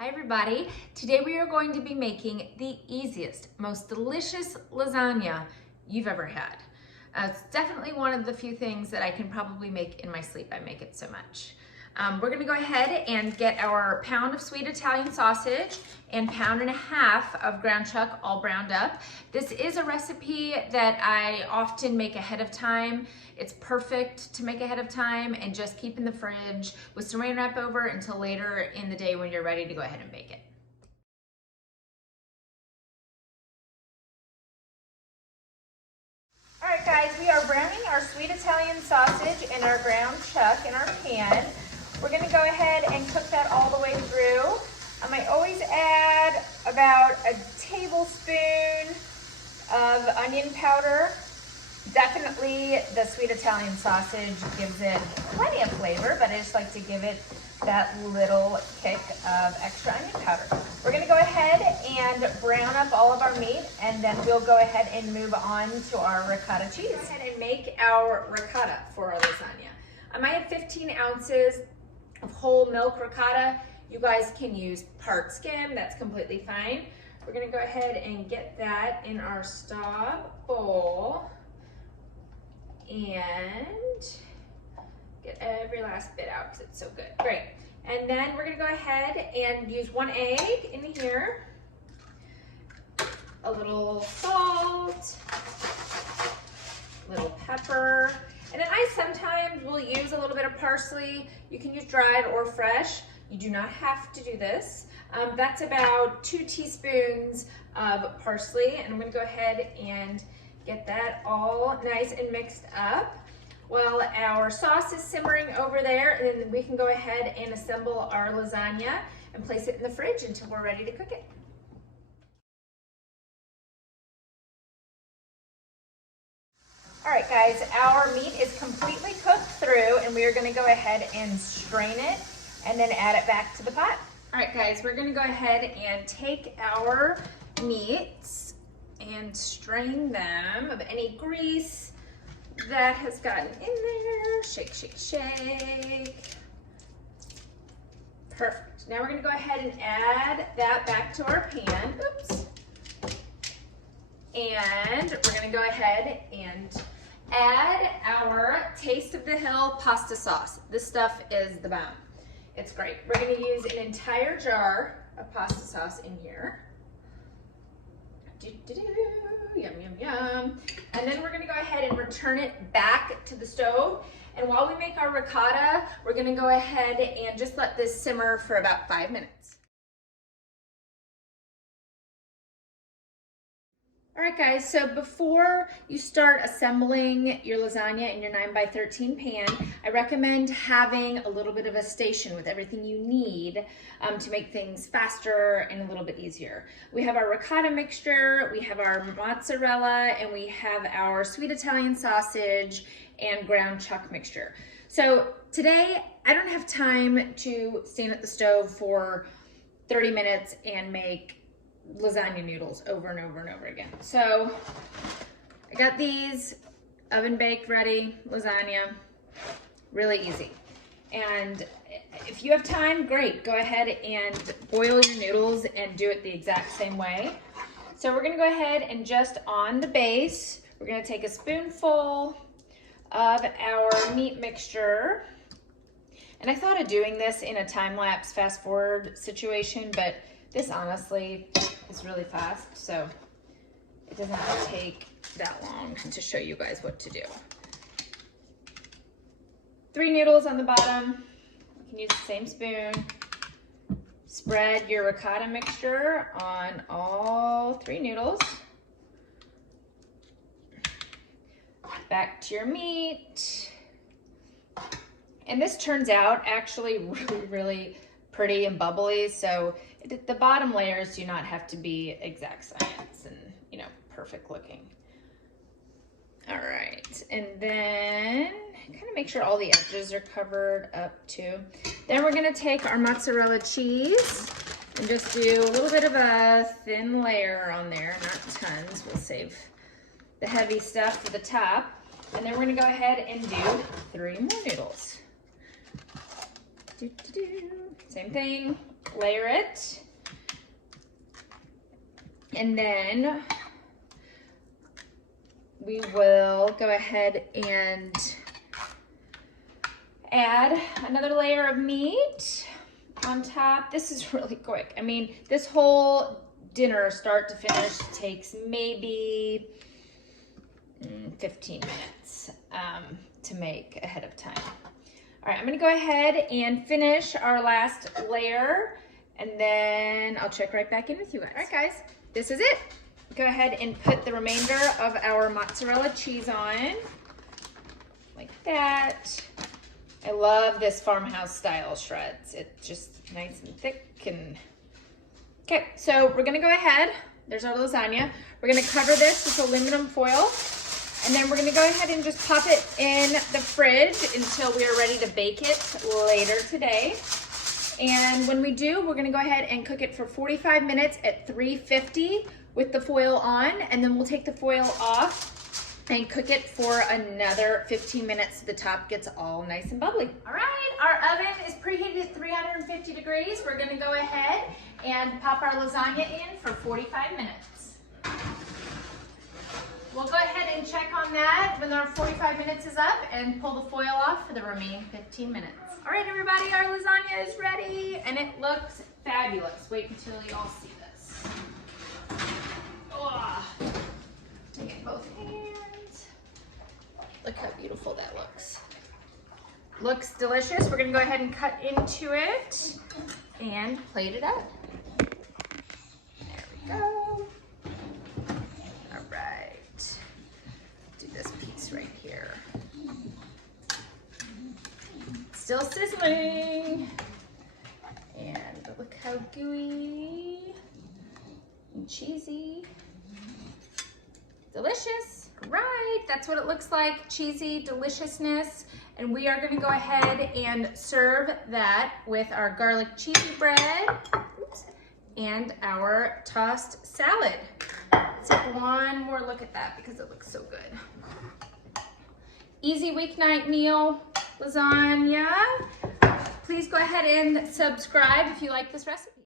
Hi everybody. Today we are going to be making the easiest, most delicious lasagna you've ever had. It's definitely one of the few things that I can probably make in my sleep. I make it so much. We're gonna go ahead and get our pound of sweet Italian sausage and pound and a half of ground chuck all browned up. This is a recipe that I often make ahead of time. It's perfect to make ahead of time and just keep in the fridge with saran wrap over until later in the day when you're ready to go ahead and bake it. All right guys, we are browning our sweet Italian sausage and our ground chuck in our pan. We're gonna go ahead and cook that all the way through. I always add about a tablespoon of onion powder. Definitely the sweet Italian sausage gives it plenty of flavor, but I just like to give it that little kick of extra onion powder. We're gonna go ahead and brown up all of our meat, and then we'll go ahead and move on to our ricotta cheese. Go ahead and make our ricotta for our lasagna. I have 15 ounces of whole milk ricotta. You guys can use part skim, that's completely fine. We're gonna go ahead and get that in our Staub bowl and get every last bit out because it's so good. Great. And then we're gonna go ahead and use 1 egg in here, a little salt, a little pepper, and then I sometimes will use a little bit of parsley. You can use dried or fresh. You do not have to do this. That's about 2 teaspoons of parsley, and I'm gonna go ahead and get that all nice and mixed up. While our sauce is simmering over there, and then we can go ahead and assemble our lasagna and place it in the fridge until we're ready to cook it. All right guys, our meat is completely cooked through, and we are gonna go ahead and strain it and then add it back to the pot. All right guys, we're gonna go ahead and take our meats and strain them of any grease that has gotten in there. Shake, shake, shake. Perfect. Now we're gonna go ahead and add that back to our pan. Oops. And we're gonna go ahead and add our Taste of the Hill pasta sauce. This stuff is the bomb. It's great. We're gonna use an entire jar of pasta sauce in here. Yum, yum, yum. And then we're gonna go ahead and return it back to the stove. And while we make our ricotta, we're gonna go ahead and just let this simmer for about 5 minutes. All right guys, so before you start assembling your lasagna in your 9x13 pan, I recommend having a little bit of a station with everything you need to make things faster and a little bit easier. We have our ricotta mixture, we have our mozzarella, and we have our sweet Italian sausage and ground chuck mixture. So today, I don't have time to stand at the stove for 30 minutes and make lasagna noodles over and over and over again. So I got these oven baked ready lasagna, really easy. And if you have time, great, go ahead and boil your noodles and do it the exact same way. So we're gonna go ahead and just on the base, we're gonna take a spoonful of our meat mixture. And I thought of doing this in a time-lapse fast forward situation, but this honestly is really fast, so it doesn't take that long to show you guys what to do. 3 noodles on the bottom. You can use the same spoon. Spread your ricotta mixture on all 3 noodles. Back to your meat. And this turns out actually really, really pretty and bubbly, so the bottom layers do not have to be exact science and, you know, perfect looking. All right, and then kind of make sure all the edges are covered up too. Then we're gonna take our mozzarella cheese and just do a little bit of a thin layer on there, not tons. We'll save the heavy stuff for the top. And then we're gonna go ahead and do 3 more noodles. Same thing, layer it. And then we will go ahead and add another layer of meat on top. This is really quick. I mean, this whole dinner, start to finish, takes maybe 15 minutes to make ahead of time. All right, I'm gonna go ahead and finish our last layer, and then I'll check right back in with you guys. All right, guys, this is it. Go ahead and put the remainder of our mozzarella cheese on, like that. I love this farmhouse style shreds. It's just nice and thick and... Okay, so we're gonna go ahead, there's our lasagna. We're gonna cover this with aluminum foil, and then we're gonna go ahead and just pop it in the fridge until we are ready to bake it later today. And when we do, we're gonna go ahead and cook it for 45 minutes at 350 with the foil on, and then we'll take the foil off and cook it for another 15 minutes so the top gets all nice and bubbly. All right, our oven is preheated at 350 degrees. We're gonna go ahead and pop our lasagna in for 45 minutes. We'll go ahead and check on that when our 45 minutes is up and pull the foil off for the remaining 15 minutes. All right, everybody, our lasagna is ready and it looks fabulous. Wait until you all see this. Oh, take it in both hands. Look how beautiful that looks. Looks delicious. We're gonna go ahead and cut into it and plate it up. There we go. All right. Do this piece right here. Still sizzling. And look how gooey and cheesy. Delicious. Right, that's what it looks like, cheesy deliciousness. And we are gonna go ahead and serve that with our garlic cheesy bread, oops, and our tossed salad. Let's take one more look at that because it looks so good. Easy weeknight meal, lasagna. Please go ahead and subscribe if you like this recipe.